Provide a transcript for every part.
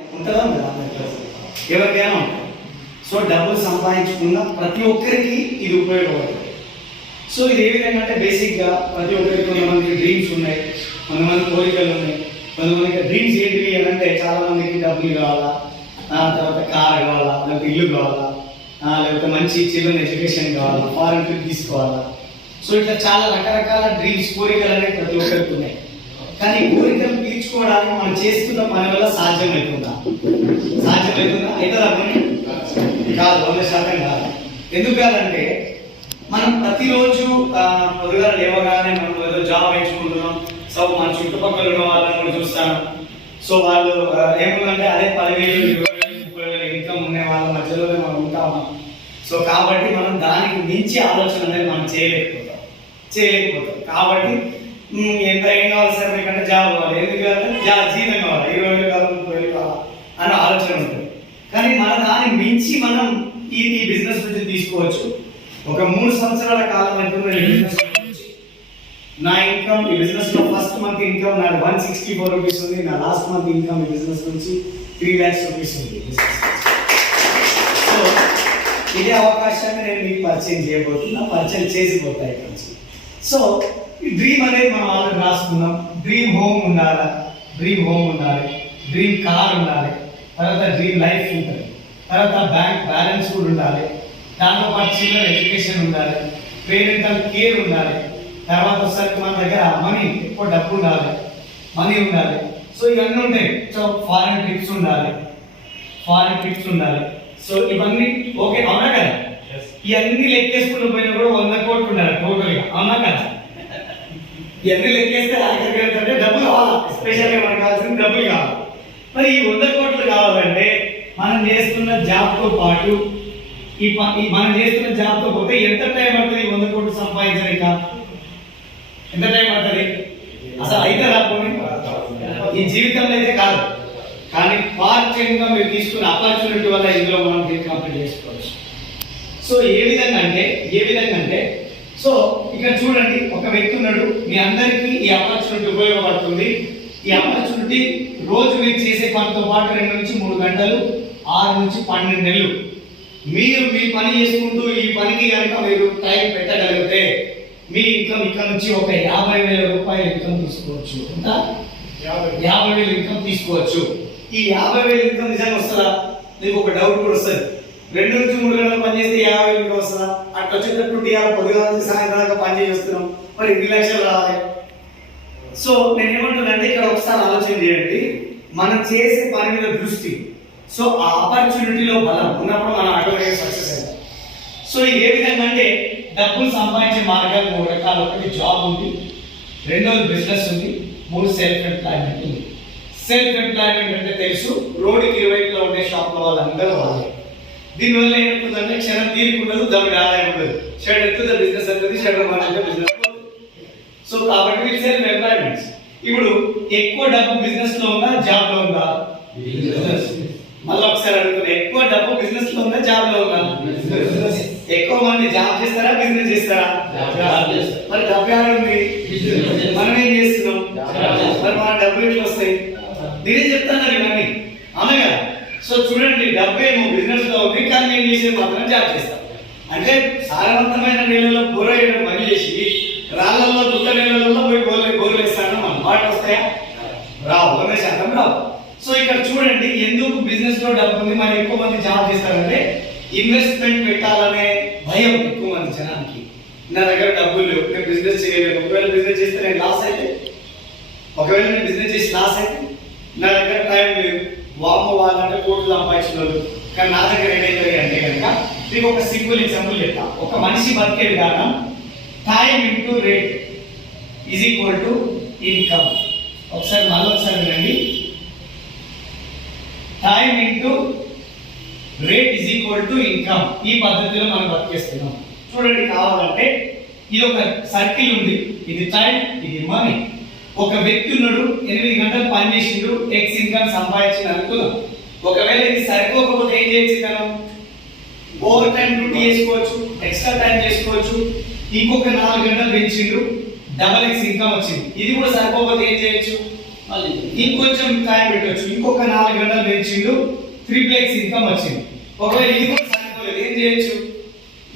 ఉంటుందా ఎవరికైనా ఉంటుంది. సో డబ్బులు సంపాదించుకున్న ప్రతి ఒక్కరికి ఇది ఉపయోగపడుతుంది. సో ఇది ఏ విధంగా అంటే బేసిక్గా ప్రతి ఒక్కరికి కొంతమందికి డ్రీమ్స్ ఉన్నాయి, కొంతమంది కోరికలు ఉన్నాయి. కొంతమందికి డ్రీమ్స్ ఏంటివి అని అంటే చాలామందికి డబ్బులు కావాలా, తర్వాత కార్ కావాలా, లేకపోతే ఇల్లు కావాలా, లేకపోతే మంచి చిల్డ్రన్ ఎడ్యుకేషన్ కావాలా, ఫారెన్ ట్రిప్ తీసుకోవాలా. సో ఇట్లా చాలా రకరకాల డ్రీమ్స్ కోరికలు అనేవి ప్రతి ఒక్కరికి ఉన్నాయి. కానీ కోరికలు తీర్చుకోవడానికి మనం చేస్తున్న పని వల్ల సాధ్యమవుతుందా? సాధ్యమవుతుందా? అవుతుందా పని? కాదు, 100% కాదు. ఎందుకు కాదంటే మనం ప్రతిరోజు పొద్దుగా లేవగానే మనం ఏదో జాబ్ ఎంచుకుంటున్నాం. సో మన చుట్టుపక్కల ఉన్న వాళ్ళని కూడా చూస్తాను. సో వాళ్ళు ఏముందంటే అదే 10,000, 20,000, 30,000 ఇన్కమ్ ఉండే వాళ్ళ మధ్యలోనే మనం ఉంటాము. సో కాబట్టి మనం దానికి మించి ఆలోచన అనేది మనం చేయలేకపోతాం. కాబట్టి ఎంత ఏం కావాలి సార్ మీకంటే జాబ్ కావాలి, ఎందుకు కావాలి, జీతం కావాలి, 20,000 కావాలి, 30,000 కావాలి అన్న ఆలోచన ఉంటుంది. కానీ మన దాన్ని మించి మనం ఈ బిజినెస్ నుంచి తీసుకోవచ్చు. ఒక 3 సంవత్సరాల కాలం అవుతుంది ఈ బిజినెస్ నుంచి. నా ఇన్కమ్ ఈ బిజినెస్ లో ఫస్ట్ మంత్ ఇన్కమ్ నాది 164 రూపీస్ ఉంది. నా లాస్ట్ మంత్ ఇన్కమ్ ఈ బిజినెస్ నుంచి 3 lakhs రూపీస్ ఉంది. సో ఇదే అవకాశాన్ని నేను మీకు పరిచయం చేయబోతున్నా, పరిచయం చేసిపోతాయి ఇక్కడ నుంచి. సో ఈ డ్రీమ్ అనేది మనం ఆల్రెడీ రాసుకున్నాం. డ్రీమ్ హోమ్ ఉండాలి, డ్రీమ్ కార్ ఉండాలి, తర్వాత డ్రీమ్ లైఫ్ ఉంటుంది, తర్వాత బ్యాంక్ బ్యాలెన్స్ కూడా ఉండాలి, దాంతో పాటు చిల్డ్రన్ ఎడ్యుకేషన్ ఉండాలి, పేరెంటల్ కేర్ ఉండాలి, తర్వాత వచ్చేసరికి మన దగ్గర మనీ, ఎక్కువ డబ్బు ఉండాలి, మనీ ఉండాలి. సో ఇవన్నీ ఉంటాయి. సో ఫారెన్ ట్రిప్స్ ఉండాలి. సో ఇవన్నీ ఓకే, అవునా కదా? ఇవన్నీ లెక్కేసుకుంటూ పోయినా కూడా 100 కోట్లు ఉండాలి టోటల్గా, అవునా కదా? ఇవన్నీ లెక్కేస్తే ఆఖరికి డబ్బులు కావాలి, ఎస్పెషల్గా మనకు కావాల్సిన డబ్బులు కావాలి. మరి ఈ 100 కోట్లు కావాలంటే మనం చేస్తున్న జాబ్తో పాటు మనం చేస్తున్న జాబ్తో పోతే ఎంత టైం పడుతుంది 100 కోట్లు సంపాదించడానికి? ఎంత టైం పడుతుంది? అసలు అయితే రాకపోయి ఈ జీవితంలో అయితే కాదు. కానీ పార్ట్గా మీరు తీసుకున్న ఆపర్చునిటీ వల్ల ఇందులో మనం దీన్ని కంప్లీట్ చేసుకోవచ్చు. సో ఏ విధంగా అంటే సో ఇక్కడ చూడండి, ఒక వ్యక్తి ఉన్నాడు. మీ అందరికీ ఈ ఆపర్చునిటీ ఉపయోగపడుతుంది. ఈ ఆపర్చునిటీ రోజు మీరు చేసే పనితో పాటు 2 నుంచి 3 గంటలు, 6 నుంచి 12 నెలలు మీరు మీ పని చేసుకుంటూ ఈ పనికి కనుక మీరు టైం పెట్టగలిగితే మీ ఇన్కమ్ ఇక్కడ నుంచి ఒక 50,000 రూపాయల ఇన్కమ్ తీసుకోవచ్చు. ఎంత? 50,000 ఇన్కమ్ తీసుకోవచ్చు. ఈ 50,000 ఇన్కమ్ నిజంగా వస్తుందా? మీకు ఒక డౌట్ కూడా వస్తుంది. 2 నుంచి 3 గంటలు పని చేస్తే 50,000 ఇన్కమ్ వస్తుందా? అట్లా వచ్చేటట్టు పొద్దుగా నుంచి సాయంత్రం దాకా పని చేస్తున్నాం, మరి 2 లక్షలు రావాలి. సో నేను ఏమంటున్నానంటే ఇక్కడ ఒకసారి ఆలోచన చేయండి. మనం చేసే పని మీద దృష్టి, సో ఆ ఆపర్చునిటీలో బలం ఉన్నప్పుడు మనం ఆటోమేటిక్గా సక్సెస్ అవుతాం. సో ఇది ఏ విధంగా అంటే డబ్బులు సంపాదించే మార్గాలు 3 రకాలు. ఒకటి జాబ్ ఉంది, 2வது బిజినెస్ ఉంది, 3 సెల్ఫ్ ఎంప్లాయ్మెంట్ ఉంది. సెల్ఫ్ ఎంప్లాయ్మెంట్ అంటే తెలుసు, రోడ్డుకి ఇరువైపులో ఉండే షాప్లో వాళ్ళందరూ వాళ్ళే. దీనివల్ల ఏమవుతుందంటే క్షణం తీరుకుండదు, దమ్ముడు ఆదాయం ఉండదు. షెడ్ ఎత్తుతుంది బిజినెస్ అవుతుంది, షెడ్ మాట్లాడితే బిజినెస్. సో కాబట్టి వీళ్ళు సెల్ఫ్ ఎంప్లాయ్మెంట్స్. ఇప్పుడు ఎక్కువ డబ్బు బిజినెస్ లో ఉందా, జాబ్ లో ఉందా? మళ్ళీ ఒకసారి అడుగుతున్నా, ఎక్కువ డబ్బు బిజినెస్ లో ఉందా, జాబ్ లో ఉందా? ఎక్కువ మంది జాబ్ చేస్తారా, బిజినెస్ చేస్తారా? మరి డబ్బు ఎవరు ఉంది? మనం ఏం చేస్తున్నాం? మరి మన డబ్బులు ఎట్లా వస్తాయి? నేనే చెప్తాను ఇవన్నీ, అవునా కదా? సో చూడండి, డబ్బు ఏమో బిజినెస్ లో ఉంది, కానీ నేను చేసేది మాత్రం జాబ్ చేస్తాను. అంటే సారవంతమైన నీళ్ళలో బోర వేయడం పని చేసి రాళ్లలో దుక్క నీళ్ళలో పోయి బోర్లు వేస్తాను, మనం మాట వస్తాయా? రావు, 100% రావు. సో ఇక్కడ చూడండి, ఎందుకు బిజినెస్ లో డబ్బు ఉంది, మరి ఎక్కువ మంది జాబ్ చేస్తారంటే ఇన్వెస్ట్మెంట్ పెట్టాలనే భయం ఎక్కువ మంది జనానికి. నా దగ్గర డబ్బులు లేవు, నేను బిజినెస్ చేయలేను. ఒకవేళ బిజినెస్ చేస్తే నేను లాస్ అయితే, ఒకవేళ నేను బిజినెస్ చేసి లాస్ అయితే నా దగ్గర టైం లేదు. వాము వాళ్ళంటే కోట్లు సంపాదించినారు, కానీ నా దగ్గర ఏదైతే అంటే కనుక మీకు ఒక సింపుల్ ఎగ్జాంపుల్ చెప్తా. ఒక మనిషి బతికే విధానం time into rate is equal to income. ఒకసారి మళ్ళొకసారి వినండి, time into rate is equal to income. ఈ పద్ధతిలో మనం బతికేస్తున్నాం. చూడండి, కావాలంటే ఇది ఒక సర్కిల్ ఉంది, ఇది టైం, ఇది మనీ. ఒక వ్యక్తి ఉన్నాడు, 8 గంటలు పని చేసిండు, ఎక్స్ ఇన్కమ్ సంపాదించిన అనుకున్నాం. ఒకవేళ ఇది సరిపోకపోతే ఏం చేయొచ్చు? మనం ఓవర్ టైం డ్యూటీ చేసుకోవచ్చు, ఎక్స్ట్రా టైం చేసుకోవచ్చు. ఇంకొక 4 గంటలు పెంచిండు, డబల్ ఎక్స్ ఇన్కమ్ వచ్చింది. ఇది కూడా సరిపోకపోతే ఏం చేయొచ్చు? ఇంకొంచెం టైం పెట్టవచ్చు, ఇంకొక 4 గంటలు పెంచిండు, 3x ఇన్కమ్ వచ్చింది. ఒకవేళ ఇది కూడా సరిపోలేదు, ఏం చేయొచ్చు?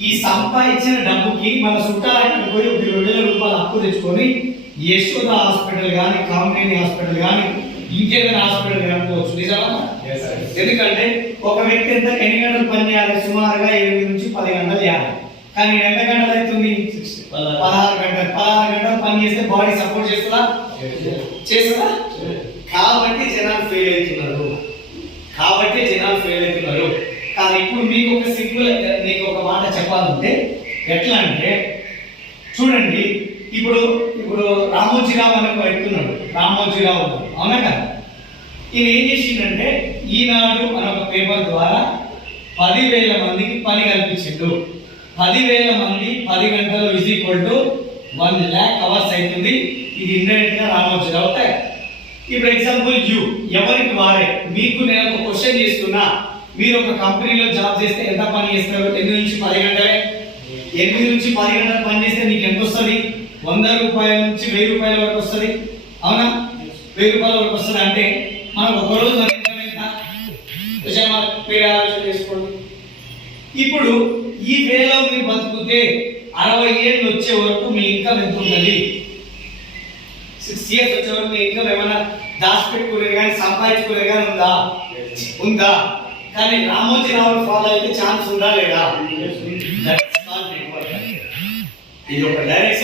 ఈ సంపాదించిన డబ్బుకి మన చుట్టాలకు పోయి ఒక 20,000 రూపాయలు అప్పు తెచ్చుకొని యశోద హాస్పిటల్ కానీ, కామినేని హాస్పిటల్ కానీ, ఇంకేదైనా హాస్పిటల్ కనుకోవచ్చు. నిజమా? ఎందుకంటే ఒక వ్యక్తి ఎన్ని గంటలు పని చేయాలి? సుమారుగా 8 నుంచి 10 గంటలు చేయాలి. కానీ ఎంత గంటలు అవుతుంది? 16 గంటలు. 16 గంటలు పని చేస్తే బాడీ సపోర్ట్ చేస్తుందా? చేస్తుందా? కాబట్టి జనాలు ఫెయిల్ అవుతున్నారు. కానీ ఇప్పుడు మీకు ఒక సింపుల్, మీకు ఒక మాట చెప్పాలంటే ఎట్లా అంటే చూడండి, ఇప్పుడు రామోజీరావు అని వెళ్తున్నాడు. రామోజీరావు అవునా కదా? ఈయన ఏం చేసిండంటే ఈనాడు అనే ఒక పేపర్ ద్వారా 10,000 మందికి పని కల్పించిండు. 10,000 మంది 10 గంటలు is equal to 1 lakh hours అవుతుంది. ఇది ఇండైరెక్ట్ గా రామోజీరావు ట్యాగ్. ఇప్పుడు ఎగ్జాంపుల్ ఎవరికి వారే, మీకు నేను ఒక క్వశ్చన్ చేస్తున్నా, మీరు ఒక కంపెనీలో జాబ్ చేస్తే ఎంత పని చేస్తారు? 8 నుంచి 10 గంటలే. 8 నుంచి 10 గంటలు పని చేస్తే నీకు ఎంత వస్తుంది? 100 రూపాయల నుంచి 1000 రూపాయల వరకు వస్తుంది. అవునా? 1000 రూపాయల వరకు వస్తుంది. అంటే మనం ఒక రోజు ఆలోచన చేసుకోండి. ఇప్పుడు ఈ వేలో మీరు బతుకుతే 60 ఏళ్ళు వచ్చే వరకు మీ ఇన్కమ్ ఎంత ఉంటుంది? 60 years వచ్చే వరకు మీ ఇన్కమ్ ఏమైనా దాచిపెట్టుకునే కానీ సంపాదించుకునే కానీ ఉందా? కానీ రామోజీరావు ఫాలో అయితే ఛాన్స్ ఉందా లేదా? ఇది ఒక డైరెక్ట్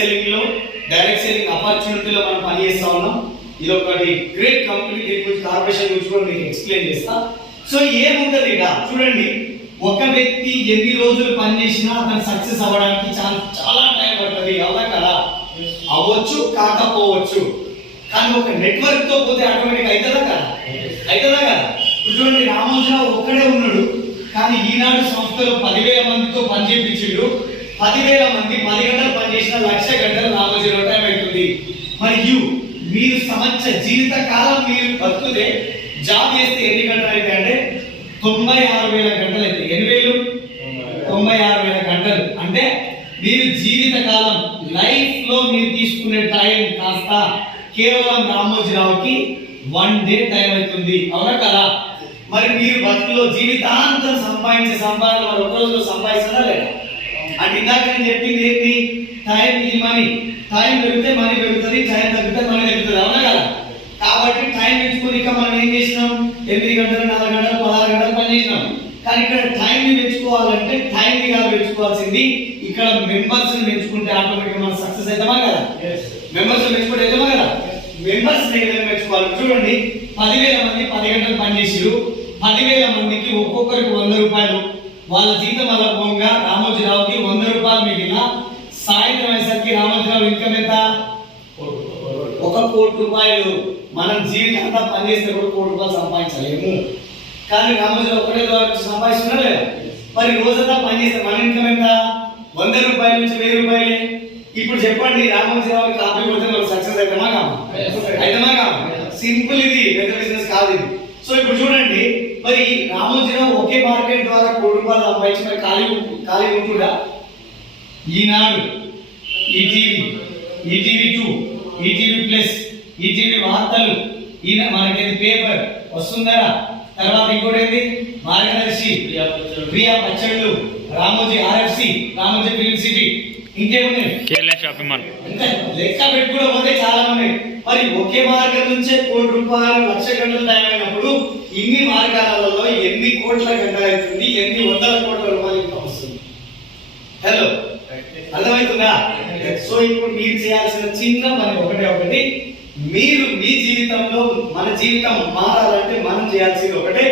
సెల్లింగ్ ఆపర్చునిటీలో మనం పనిచేస్తా ఉన్నాం. ఇది ఒకటి గ్రేట్ కంపెనీ. దీని గురించి కార్పొరేషన్ గురించి కూడా మీకు ఎక్స్ప్లెయిన్ చేస్తా. సో ఏముంటది ఇక చూడండి, ఒక వ్యక్తి ఎన్ని రోజులు పనిచేసినా అతను సక్సెస్ అవ్వడానికి చాలా టైం పడుతుంది. అవునా కదా? అవ్వచ్చు, కాకపోవచ్చు. కానీ ఒక నెట్వర్క్ తో పోతే ఆటోమేటిక్ అవుతుందా కదా? ఇప్పుడు చూడండి, రామోజీరావు ఒక్కడే ఉన్నాడు, కానీ ఈనాడు సంస్థలో 10,000 మందితో పని చేయించిండు. 10,000 మంది 10 గంటలు పనిచేసిన 1,00,000 గంటలు రామోజీరావు టైం అవుతుంది. మరియు మీరు సంవత్సర జీవిత కాలం మీరు బతుకుతే జాబ్ చేస్తే ఎన్ని గంటలు అయితే అంటే 96,000 గంటలు అయితే 96,000 గంటలు. అంటే మీరు జీవిత కాలం లైఫ్ లో మీరు తీసుకునే టైం కాస్త కేవలం రామోజీరావుకి 1 డే టైం అవుతుంది. అవునా కదా? మరి మీరు బతుకులో జీవితాంతం సంపాదించే సంపాదన మరి ఒక రోజులో సంపాదిస్తారా లేదా? అంటే ఇందాక నేను చెప్పింది ఏంటి? టైం ఇది మనీ. టైం పెరిగితే మనీ పెరుగుతుంది, టైం తగ్గితే మనీ తగ్గుతుంది. అవునా కదా? కాబట్టి టైం పెంచుకొని ఇక మనం ఏం చేసినాం? 8 గంటలు, 4 గంటలు, 16 గంటలు పని చేసినాం. కానీ ఇక్కడ టైం ని పెంచుకోవాలంటే టైం ని కాదు పెంచుకోవాల్సింది, ఇక్కడ మెంబర్స్ ని పెంచుకుంటే ఆటోమేటిక్ మనం సక్సెస్ అవుతామా కదా? మెంబర్స్ పెంచుకుంటే అవుతామా కదా? మెంబర్స్ పెంచుకోవాలి. చూడండి, 10,000 మంది 10 గంటలు పనిచేసారు. 10,000 మందికి ఒక్కొక్కరికి 100 రూపాయలు. వాళ్ళ జీతం వల్ల పోగా రామోజీరావుకి 100 రూపాయలు మిగిలిన. సాయంత్రం అయ్యేసరికి రామోజీరావు ఇన్కమ్ ఎంత? 1 కోటి రూపాయలు. మనం జీవితం అంతా పనిచేస్తే కూడా 1 కోటి రూపాయలు సంపాదించలేము. కానీ రామోజీరావు ఒకటే సంపాదిస్తున్నా లేదా? మరి రోజంతా పనిచేస్తే మన ఇన్కమ్ ఎంత? 100 రూపాయల నుంచి 1000 రూపాయలే. ఇప్పుడు చెప్పండి, రామోజీరావు కాపీ కొడితే మనం సక్సెస్ అవుతామా కామా? సింపుల్. ఇది పెద్ద బిజినెస్ కాదు ఇది. సో ఇప్పుడు చూడండి, మరి రామోజీరావు ఒకే మార్కెట్ ద్వారా 1 కోటి రూపాయలు సంపాదించి మరి ఖాళీ ఉంటుందా? ఈనాడు, ఈటీవీ 2, ఈటీవీ ప్లస్, ఈటీవీ వార్తలు, మనకి పేపర్ వస్తుందా? తర్వాత ఇంకోటి ఏంటి? మార్గదర్శి, ప్రియా పచ్చళ్ళు, Ramoji RFC, Ramoji film city, ఇంకేమున్నాయి? లెక్క పెట్టుకుంటూ పోతే చాలా ఉన్నాయి. మరి ఒకే మార్గం నుంచే 1 కోటి రూపాయలు 1,00,000 గంటలు తయారైనప్పుడు ఇన్ని మార్గాలలో ఎన్ని కోట్ల గంటలు అవుతుంది? ఎన్ని వందల కోట్ల రూపాయలు ఇన్కమ్ వస్తుంది? హలో, అర్థమవుతుందా? సో ఇప్పుడు మీరు చేయాల్సిన చిన్న పని ఒకటి, మీరు మీ జీవితంలో, మన జీవితం మారాలంటే మనం చేయాల్సింది ఒకటే,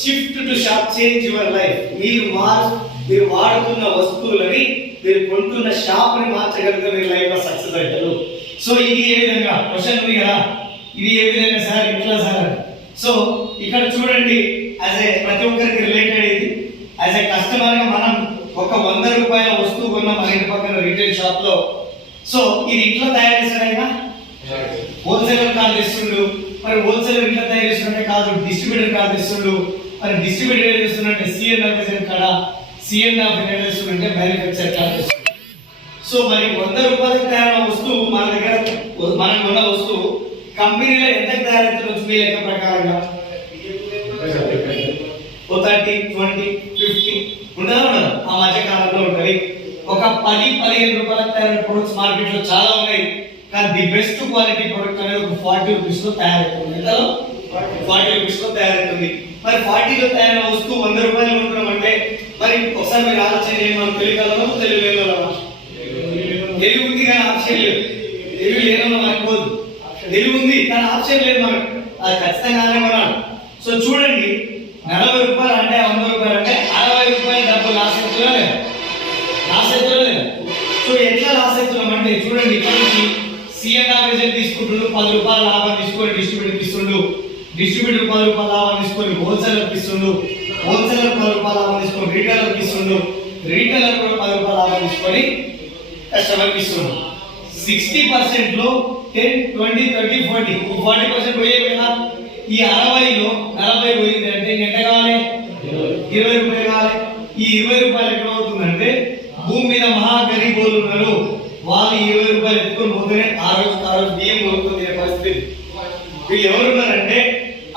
shift to shop, change your life. మీరు వాడుతున్న వస్తువులని, మీరు కొంటున్న షాప్ ని మార్చగలిగితే మీరు లైఫ్ లో సక్సెస్ అవుతారు. సో ఇది ఏ విధంగా క్వశ్చన్ ఉంది కదా, ఇది ఏ విధంగా సార్, ఇట్లా సార్. సో ఇక్కడ చూడండి, ప్రతి ఒక్కరికి రిలేటెడ్ ఇది. యాజ్ ఏ కస్టమర్ గా మనం ఒక 100 రూపాయల వస్తువు కొన్నాం మన ఇంటి పక్కన రీటైల్ షాప్ లో. సో ఇది ఇట్లా తయారు చేశారైనా హోల్సేలర్ కార్డు ఇస్తుండు. మరి హోల్సేలర్ ఇట్లా తయారు చేస్తుంటే కాదు, డిస్ట్రిబ్యూటర్ కార్డు ఇస్తుండు. మరి డిస్ట్రిబ్యూటర్ ఏం చేస్తుందంటే సిఎన్ కాడ, సిఎన్ చేస్తుంటే మ్యానుఫ్యాక్చర్ కార్డు ఇస్తుంది. సో మరి 100 రూపాయలకు తయారైన వస్తువు మన దగ్గర, మనం కొన్న వస్తువు కంపెనీలో ఎంత తయారవుతుంది మీ లెక్క ప్రకారంగా? ఓ 30, 20, 50 ఉండదా ఉండదు? ఆ మధ్య కాలంలో ఉంటుంది. ఒక 10-15 రూపాయలకు తయారైన ప్రొడక్ట్స్ మార్కెట్ లో చాలా ఉన్నాయి. కానీ ది బెస్ట్ క్వాలిటీ ప్రొడక్ట్ అనేది ఒక 40 రూపీస్ లో తయారవుతుంది. ఎంతలో? 40 రూపీస్ లో తయారవుతుంది. మరి 40 లో తయారైన వస్తువు 100 రూపాయలు ఉంటున్నామంటే మరి ఒకసారి మీరు ఆలోచన చేయండి. మనం తెలియగలమో తెలియలేగలమా? తెలివి ఉంది కానీ ఆప్షన్ లేదు. తెలివి లేనో అనుకోదు. తెలివి ఉంది కానీ ఆప్షన్ లేదు మనకు. అది ఖచ్చితంగానే కొనాలి. సో చూడండి, 40 రూపాయలు అంటే 100 రూపాయలు అంటే 60 రూపాయలు డబ్బు లాస్ అవుతుందా లేదా? లాస్ అవుతుందా లేదా? సో ఎట్లా లాస్ అవుతున్నాం అంటే చూడండి, ఇక్కడ నుంచి C&R తీసుకుంటుండు, 10 రూపాయల లాభం తీసుకొని డిస్ట్రిబ్యూటర్ ఇస్తుండు, డిస్ట్రిబ్యూటర్ 10 రూపాయల లాభం తీసుకొని హోల్సేలర్ ఇస్తుండు, హోల్సేలర్ 10 రూపాయల లాభం తీసుకొని రీటైలర్ ఇస్తుండు, రీటైలర్ కూడా 10 రూపాయల లాభం తీసుకొని కస్టమర్ ఇస్తుండు. 60% లో 10, 20, 30, 40 40% పోయే కదా. ఈ 60లో 40 పోయింది అంటే ఎంత కావాలి? 20 రూపాయలు కావాలి. ఈ 20 రూపాయలు ఎక్కడ అవుతుందంటే భూమి మీద మహా గరీబోళ్ళు ఉన్నారు, వాళ్ళు 20 రూపాయలు ఎత్తుకొని పోతేనే ఆ రోజు బియ్యం కొనుక్కొని పరిస్థితి. వీళ్ళు ఎవరున్నారంటే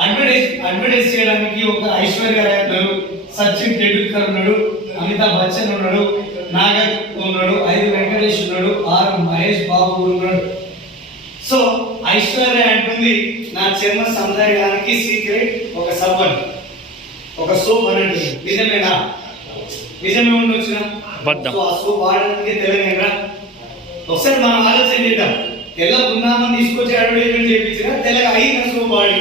అడ్వర్టైజ్ చేయడానికి ఒక ఐశ్వర్య రాయ్ ఉన్నారు, సచిన్ టెండూల్కర్ ఉన్నాడు, అమితాబ్ బచ్చన్ ఉన్నాడు, నాగర్ ఉన్నాడు, 5 వెంకటేష్ ఉన్నాడు, 6 మహేష్ బాబు ఉన్నాడు. సో ఐశ్వర్య అంటుంది నా చర్మ సౌందర్యానికి సీక్రెట్ ఒక సబ్బన్, ఒక సోప్ అని అంటుంది. నిజమేనా? నిజమే ఉండొచ్చునా? సో ఆ సోప్ వాడడానికి తెలంగాణ. ఒకసారి మనం ఆలోచన చేద్దాం. తెల్ల బృందామని తీసుకొచ్చి అడ్వర్టైజ్మెంట్ చేయించిన తెల్లగా 5 సోప్ వాడి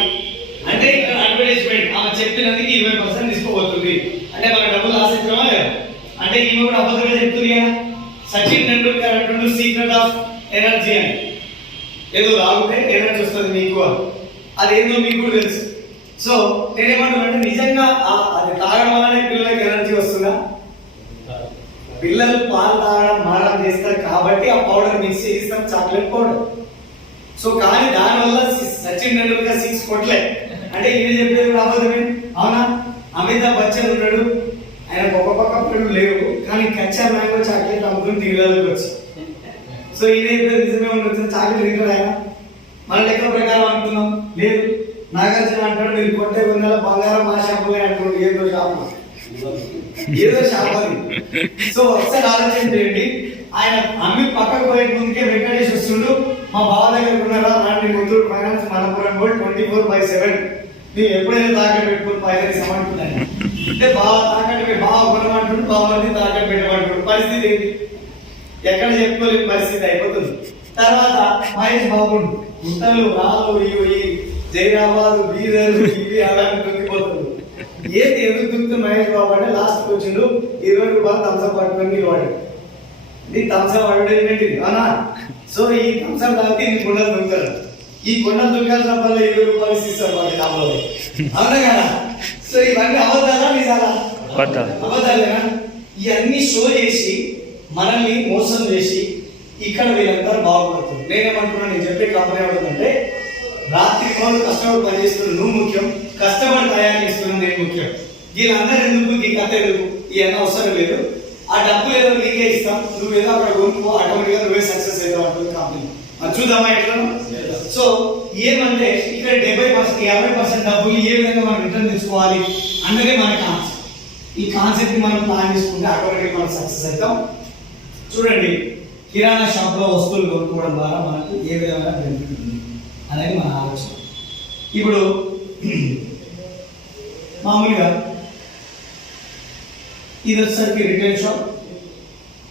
అంటే ఇక్కడ అడ్వర్టైజ్మెంట్ ఆమె చెప్పినందుకు 20% తీసుకోబోతుంది అంటే మన డబ్బులు లాస్ అవుతామా లేదా? అంటే ఈమె కూడా అబద్ధంగా చెప్తుంది కదా. సచిన్ టెండూల్కర్ అంటుండు సీక్రెట్ ఆఫ్ ఎనర్జీ అని. ఏదో తాగితే ఎనర్జీ వస్తుంది మీకు, అదేందో మీకు కూడా తెలుసు. సో నేనేమంటున్నానంటే నిజంగా అది తాగడం వల్లనే పిల్లలకి ఎనర్జీ వస్తుందా? పిల్లలు పాలు తాగడం మారం చేస్తారు కాబట్టి ఆ పౌడర్ మిక్స్ చేస్తాం, చాక్లెట్ పౌడర్. సో కానీ దానివల్ల సచిన్ టెండూల్కర్ 6 కొట్లే అంటే ఇది చెప్పేది కూడా అబద్ధమే, అవునా? అమితాబ్ బచ్చన్ ఉన్నాడు, ఆయన ఒక పక్క పిల్లలు లేవు కానీ కచ్చా మ్యాంగో చాక్లెట్ అమ్ముకుని టీవీలోకి వచ్చి. సో ఇదైతే నిజమే ఉండొచ్చు, చాక్లెట్ తింటాడు ఆయన. మన లెక్క ప్రకారం అనుకున్నాం లేదు. నాగార్జున అంటాడు మీరు కొట్టే కొందల బంగారం మా షాపులే అంటాడు. ఏదో షాపు, ఏదో షాప్ అది. సో ఒకసారి ఆలోచన చేయండి. ఆయన అమ్మి పక్కకు పోయే ముందుకే వెంకటేష్ వస్తుండు, మా బావ దగ్గర ఉన్నారా రాండి ముత్తూరు ఫైనాన్స్ మనపురం గోల్డ్ 24/7 మీరు ఎప్పుడైనా తాకట్టు పెట్టుకుని పైసలు ఇస్తామంటున్నాను అంటే బావ తాకట్టు బావ కొనమంటుండు, బావని తాకట్టు పెట్టమంటుండు. పరిస్థితి ఏంటి? ఎక్కడ చెప్పుకోలేని పరిస్థితి అయిపోతుంది. తర్వాత మహేష్ బాబు గుంటలు రాళ్ళు ఇవి జైరాబాద్ బీదర్ ఇవి అలా దొరికిపోతుంది. ఏది ఎందుకు దుక్కుతుంది మహేష్ బాబు అంటే లాస్ట్ వచ్చిండు 20 రూపాయలు థమ్స్అప్ పట్టుకొని నిలబడి. ఇది థమ్స్అప్ అడ్వర్టైజ్మెంట్ ఇది, అవునా? సో ఈ థమ్స్అప్ తాగితే ఇది కొండలు దొరుకుతారు. ఈ కొండలు దొరికాల్సిన వల్ల 20 రూపాయలు ఇస్తారు వాళ్ళకి లాభంలో, అవునా కదా? సో ఇవన్నీ అబద్ధాలా నిజాలా? అబద్ధాలేనా? ఇవన్నీ షో చేసి మనల్ని మోసం చేసి ఇక్కడ వీళ్ళందరూ బాగుపడుతుంది. నేనేమంటున్నాను, నేను చెప్పే కంపెనీ ఏమంటుందంటే రాత్రి వాళ్ళు కష్టపడి పనిచేస్తున్న నువ్వు ముఖ్యం, కష్టపడి తయారు చేస్తున్న నేను ముఖ్యం. వీళ్ళందరూ ఎందుకు ఈ కథ ఎందుకు ఇవన్నీ అవసరం లేదు. ఆ డబ్బులు ఏదో నీకే ఇస్తాం, నువ్వేదో అక్కడ కొనుక్కో, ఆటోమేటిక్గా నువ్వే సక్సెస్ అవుతావు అంటుంది కంపెనీ. అది చూద్దామా ఎట్లా? సో ఏమంటే ఇక్కడ 70%, 50% డబ్బులు ఏ విధంగా మనం రిటర్న్ తెచ్చుకోవాలి అన్నదే మన కాన్సెప్ట్. ఈ కాన్సెప్ట్ మనం ప్లాన్ చేసుకుంటే ఆటోమేటిక్గా మనం సక్సెస్ అవుతాం. చూడండి, కిరాణా షాప్ లో వస్తువులు కొనుక్కోవడం ద్వారా మనకు ఏ విధమైన బెనిఫిట్ ఉంది అనేది మన ఆలోచన. ఇప్పుడు మామూలుగా ఇది వచ్చేసరికి రిటైల్ షాప్,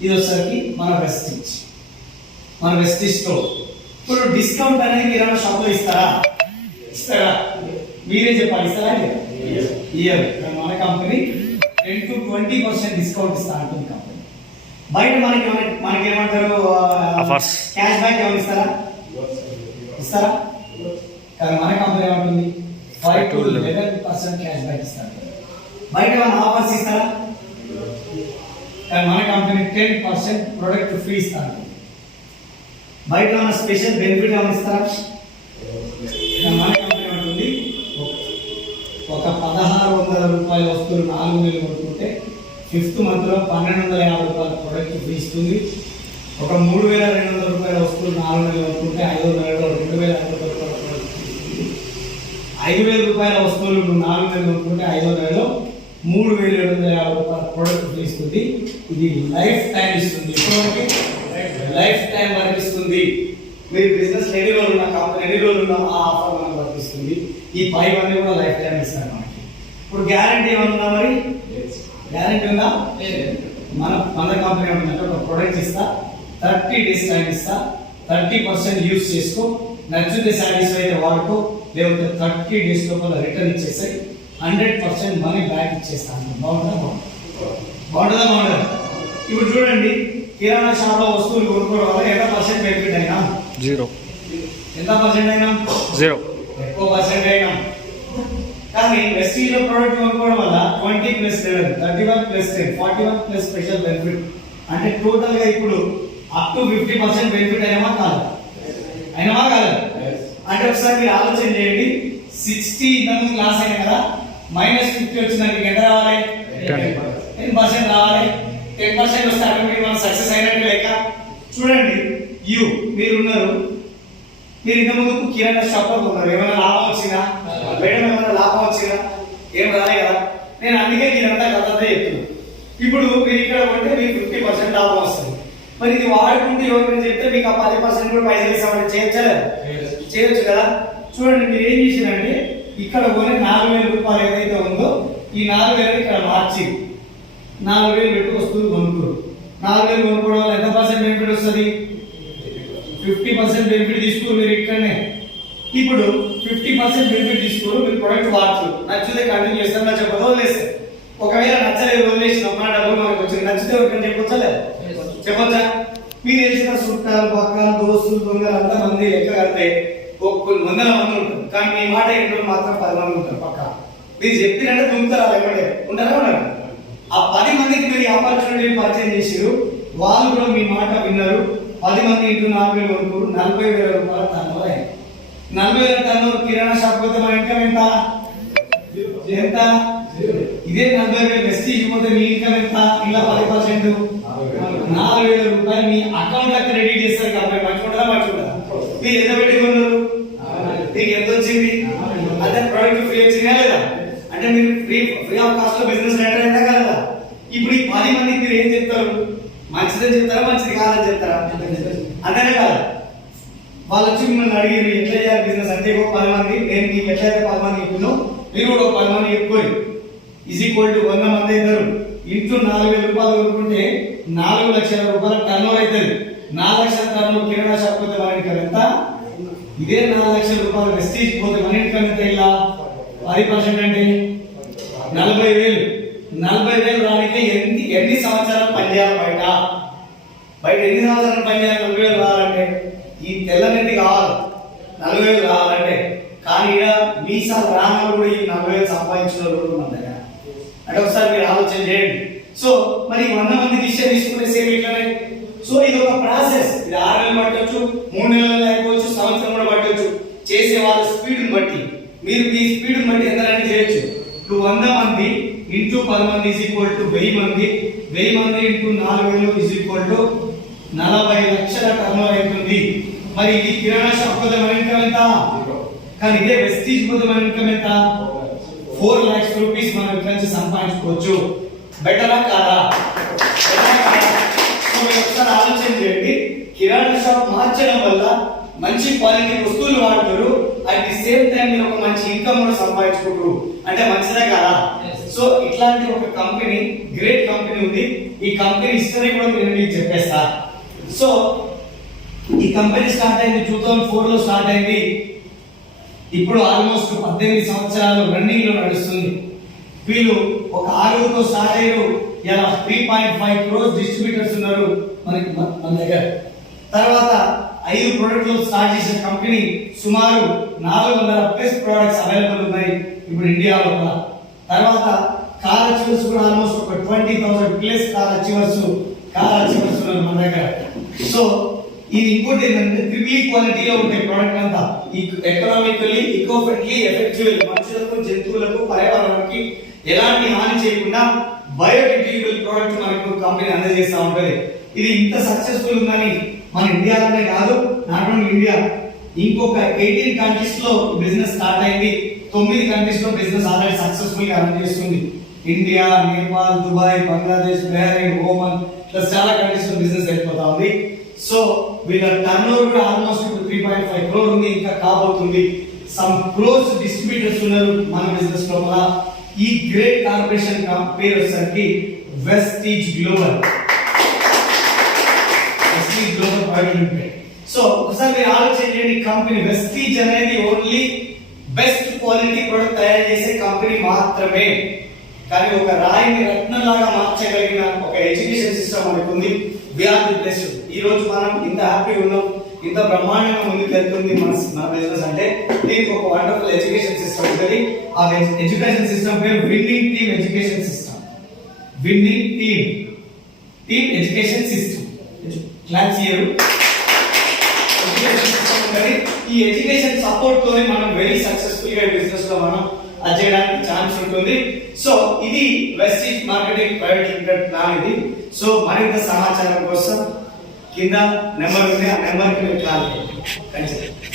ఇది వచ్చేసరికి మన వెస్టిజ్ స్టోర్. ఇప్పుడు డిస్కౌంట్ అనేది కిరాణా షాప్ లో ఇస్తారా? మీరే చెప్పాలి, ఇస్తారా? ఇయర్ మన కంపెనీ 10 to 20% డిస్కౌంట్ ఇస్తా అంటుంది కంపెనీ. బయట మనకి ఏమంటారు, క్యాష్ బ్యాక్ ఏమైనా ఇస్తారా? కానీ మన కంపెనీ ఏమంటుంది 5 to 11% క్యాష్ బ్యాక్ ఇస్తారు. బయట ఏమైనా ఆఫర్స్ ఇస్తారా? కానీ మన కంపెనీ 10% ప్రొడక్ట్ ఫ్రీ ఇస్తారు. బయట ఏమైనా స్పెషల్ బెనిఫిట్ ఏమైనా ఇస్తారా? మన కంపెనీ ఏమంటుంది ఒక 1600 రూపాయల వస్తువులు 4 నెలలు కొనుక్కుంటే 5th month లో 1250 రూపాయల ప్రొడక్ట్ ఫ్రీ ఇస్తుంది. ఒక 3200 రూపాయల వస్తువులు 4 నెలలు కొనుక్కుంటే 5వ నెలలో 2500 రూపాయల ప్రొడక్ట్ 5,000 రూపాయల వస్తువులు నువ్వు 4,000 కొనుక్కుంటే 5వ నెలలో 3,750 రూపాయల ప్రోడక్ట్ ఇస్తుంది. ఇది లైఫ్ టైం ఇస్తుంది. లైఫ్ టైం వర్తిస్తుంది. మీరు బిజినెస్ ఎన్ని రోజులు ఉన్న కంపెనీ ఎన్ని రోజులు ఉన్న ఆ ఆఫర్ మనకు వర్తిస్తుంది. ఈ 5 అన్నీ కూడా లైఫ్ టైం ఇస్తారు మనకి. ఇప్పుడు గ్యారంటీ ఏమన్నా మరి గ్యారంటీ ఉందా? మన కంపెనీ ఏమంటే ఒక ప్రోడక్ట్ ఇస్తా 30 డేస్ టైం ఇస్తా, 30% యూజ్ చేసుకో, నచ్చితే సాటిస్ఫై అయితే వాడుకో, లేకపోతే 30 డేస్ లోపల రిటర్న్ ఇచ్చేసాయి, 100% మనీ బ్యాక్ ఇచ్చేస్తాను. బాగుంటుందా? ఇప్పుడు చూడండి, కిరాణా షాప్ లో వస్తువులు కొనుక్కోవడం వల్ల ఎంత పర్సెంట్ బెనిఫిట్ అయినా? 0. ఎంత పర్సెంట్ అయినా? 0. ఎక్కువ పర్సెంట్ అయినా. కానీ వెస్టీజ్ లో ప్రోడక్ట్ కొనుక్కోవడం వల్ల 20 + 11, 31 + 10, 41 ప్లస్ స్పెషల్ బెనిఫిట్. అంటే టోటల్ గా ఇప్పుడు అప్ టు 50% బెనిఫిట్ అయినమా కాదు? అంటే ఒకసారి మీరు ఆలోచన చేయండి. 60 ఇంతకుముందు లాస్ అయినా కదా, -50 వచ్చిందానికి ఎంత రావాలి? 10% రావాలి. 10% వస్తే ఆటోమేటిక్ మనం సక్సెస్ అయినట్టు లెక్క. చూడండి, మీరున్నారు, మీరు ఇంత ముందు కిరాణా షాప్ లో ఉన్నారు. ఏమైనా లాభం వచ్చిందా? మేడం ఏమైనా లాభం వచ్చిందా? ఏం రాలే కదా. నేను అందుకే ఇదంతా కథంతా చెప్తున్నాను. ఇప్పుడు మీరు ఇక్కడ కొంటే మీకు 50% లాభం వస్తుంది. మరి ఇది వాడుకుంటే ఎవరికైనా చెప్తే మీకు ఆ 10% కూడా పైసలు ఇస్తామని చేయొచ్చు కదా. చూడండి, మీరు ఏం చేసిరంటే ఇక్కడ కొని 4,000 రూపాయలు ఏదైతే ఉందో ఈ 4,000 ఇక్కడ మార్చి 4,000 పెట్టి వస్తువులు కొనుక్కోరు. 4,000 కొనుక్కోవడం వల్ల ఎంత పర్సెంట్ బెనిఫిట్ వస్తుంది? 50% బెనిఫిట్ తీసుకోరు మీరు ఇక్కడనే. ఇప్పుడు 50% బెనిఫిట్ తీసుకోరు, మీరు ప్రొడక్ట్ వాడుతారు, నచ్చితే కంటిన్యూ చేస్తారు, నచ్చకపోతే వదిలేస్తారు. ఒకవేళ నచ్చలేదు వదిలేసిన మన డబ్బులు మనకు వచ్చింది, నచ్చితే ఎవరికైనా చెప్పొచ్చా? లేదు చెప్పొచ్చా? మీరు తెలిసిన చుట్టాలు, పక్కన దోస్తులు, దొంగలు అంతా మంది లెక్క కడితే కొన్ని వందల మంది ఉంటారు. కానీ మీ మాట ఏంటో మాత్రం 10 మంది ఉంటారు. పక్క మీరు చెప్పినట్టే దుంకుతారా? ఎక్కడే ఉంటారా? ఆ 10 మందికి మీరు ఆపర్చునిటీని పరిచయం చేసారు, వాళ్ళు కూడా మీ మాట విన్నారు. 10 మంది ఇంటూ 4,000 కొనుక్కోరు, 40,000 రూపాయల టర్నోవర్ అయింది. 40,000 టర్నోవర్ కిరాణా షాప్ పోతే మన ఇన్కమ్ ఎంత? ఇదే 40,000 వెస్టీజ్ పోతే మీ ఇన్కమ్ ఎంత? ఇలా 10% 4,000 రూపాయలు మీ అకౌంట్ లో క్రెడిట్ చేస్తారు. కాబట్టి మంచిగా మీరు ఎంత పెట్టుకున్నారు? మీకు ఎంత వచ్చింది? అదే ప్రొడక్ట్ ఫ్రీ వచ్చిందా లేదా? అంటే మీరు ఫ్రీ ఆఫ్ కాస్ట్ లో బిజినెస్ ఎంటర్ అయినా కదా. ఇప్పుడు ఈ 10 మందికి మీరు ఏం చెప్తారు? మంచిదని చెప్తారా, మంచిది కాదని చెప్తారా? అంతేనే కాదు. వాళ్ళు వచ్చి మిమ్మల్ని అడిగారు ఎట్లా చేయాలి బిజినెస్ అంటే 10 మంది, నేను మీకు ఎట్లయితే 10 మంది చెప్తున్నావు మీరు కూడా 10 మంది చెప్పుకోరు. = 100 మంది అవుతారు. ఇంటూ 4,000 రూపాయలు కొనుక్కుంటే 4 లక్షల రూపాయల టర్నోవర్ అవుతుంది. 4 లక్షల టర్నోవర్ కిరాణా షాప్ పోతే మన ఇన్కమ్ ఎంత? ఇదే 4 లక్షల రూపాయలు వెస్టీజ్ పోతే మన ఇన్కమ్ ఎంత? ఇలా 10% అంటే 40,000. 40,000 రానికి ఎన్ని సంవత్సరాలు పనిచేయాలి? బయట ఎన్ని సంవత్సరాలు పనిచేయాలి? 40,000 రావాలంటే ఈ తెల్లనింటి కావాలి 40,000 రావాలంటే. కానీ ఇక్కడ మీసాలు రాగాలు కూడా ఈ 40,000 సంపాదించిన వాళ్ళు మన దగ్గర. అంటే ఒకసారి మీరు ఆలోచన చేయండి. సో మరి 100 మంది తీసుకునే సేమ్ ఇట్లానే. సో ఇది ఒక ప్రాసెస్. ఇది 6 నెలలు పట్టవచ్చు, 3 నెలలు అయిపోవచ్చు, సంవత్సరం కూడా పట్టవచ్చు. చేసే వాళ్ళ స్పీడ్ ని బట్టి మీరు మీ స్పీడ్ ని బట్టి ఎంతైనా చేయొచ్చు. ఇప్పుడు 100 మంది ఇంటూ 10 మంది = 1000 మంది, 1000 మంది ఇంటూ 4,000 40 లక్షల టర్నోవర్ అవుతుంది. మరి ఇది కిరాణా షాప్ పోతే మన ఇన్కమ్ ఎంత? కానీ ఇదే వెస్టీజ్ పోతే మన ఇన్కమ్ ఎంత? 4 lakhs రూపీస్ మనం ఇక్కడ నుంచి సంపాదించుకోవచ్చు. బెటరా కాదా? ఒకసారి ఆలోచన చేయండి. కిరాణా షాప్ మార్చడం వల్ల మంచి క్వాలిటీ వస్తువులు వాడుతారు, అట్ ది సేమ్ టైం మీరు ఒక మంచి ఇన్కమ్ కూడా సంపాదించుకుంటారు. అంటే మంచిదే కదా. సో ఇట్లాంటి ఒక కంపెనీ, గ్రేట్ కంపెనీ ఉంది. ఈ కంపెనీ హిస్టరీ కూడా నేను మీకు చెప్పేస్తా. సో ఈ కంపెనీ స్టార్ట్ అయింది 2004 లో స్టార్ట్ అయింది. ఇప్పుడు ఆల్మోస్ట్ 18 సంవత్సరాలు రన్నింగ్ లో నడుస్తుంది. వీళ్ళు ఒక 6తో స్టార్ట్ అయ్యారు. ఇలా 3.5 crores డిస్ట్రిబ్యూటర్స్ ఉన్నారు మనకి మన దగ్గర. తర్వాత 5 ప్రొడక్ట్లు స్టార్ట్ చేసిన కంపెనీ సుమారు 400+ ప్రొడక్ట్స్ అవైలబుల్ ఉన్నాయి ఇప్పుడు ఇండియా లోపల. తర్వాత కార్ అచీవర్స్ కూడా ఆల్మోస్ట్ ఒక 20,000+ కార్ అచీవర్స్ ఉన్నారు మన దగ్గర. సో ఇది ఇంకోటి ఏంటంటే ట్రిపుల్ క్వాలిటీలో ఉంటాయి ప్రోడక్ట్ అంతా. ఎకనామికల్లీ, ఈకో ఫ్రెండ్లీ, ఎఫెక్టివ్, మనుషులకు, జంతువులకు, పర్యావరణానికి ఎలాంటి హాని చేయకుండా బయోడిగ్రేడబుల్ ప్రోడక్ట్ మనకు కంపెనీ అందజేస్తూ ఉంటుంది. ఇది ఇంత సక్సెస్ఫుల్ ఉందని మన ఇండియాలోనే కాదు, నాట్ ఓన్లీ ఇండియా, ఇంకొక 18 కంట్రీస్ లో బిజినెస్ స్టార్ట్ అయింది. 9 కంట్రీస్ లో బిజినెస్ ఆల్రెడీ సక్సెస్ఫుల్ గా రన్ చేస్తుంది. India, Nepal, Dubai, Bangladesh, Bahrain, Oman plus చాలా కంట్రీస్ లో బిజినెస్ వెళ్ళిపోతా ఉంది. సో వీళ్ళ టర్న్ ఓవర్ కూడా ఆల్మోస్ట్ ఇప్పుడు 3.5 crore ఉంది, ఇంకా కాబోతుంది. సమ్ క్లోజ్ డిస్ట్రిబ్యూటర్స్ ఉన్నారు మన బిజినెస్ లోపల. ఈ గ్రేట్ కార్పొరేషన్ పేరు వచ్చేసరికి Vestige global. Vestige global private limited. So ఒకసారి మీరు ఆలోచించండి, కంపెనీ వెస్టీజ్ అనేది ఓన్లీ బెస్ట్ క్వాలిటీ ప్రొడక్ట్ తయారు చేసే కంపెనీ మాత్రమే. కానీ ఒక రాయిని రత్నంలాగా మార్చగలిగిన ఒక ఎడ్యుకేషన్ సిస్టమ్ మనకు ఉంది. We are the blessed. ఈ రోజు మనం ఇంత హ్యాపీ ఉన్నాం, ఇంత బ్రహ్మాండంగా ముందుకు వెళ్తుంది మన బిజినెస్ అంటే దీనికి ఒక వండర్ఫుల్ ఎడ్యుకేషన్ సిస్టమ్ ఉంటుంది. ఆ ఎడ్యుకేషన్ సిస్టమ్ పేరు winning team education system. Winning team education system. Class year ఈ ఎడ్యుకేషన్ సపోర్ట్ తోనే మనం వెరీ సక్సెస్ఫుల్ గా బిజినెస్ లో మనం అది చేయడానికి ఛాన్స్ ఉంటుంది. సో ఇది Vestige marketing private limited plan ఇది. సో మరింత సమాచారం కోసం కింద నెంబర్ ఉంది, ఆ నెంబర్ కి మీరు కాల్ చేయండి.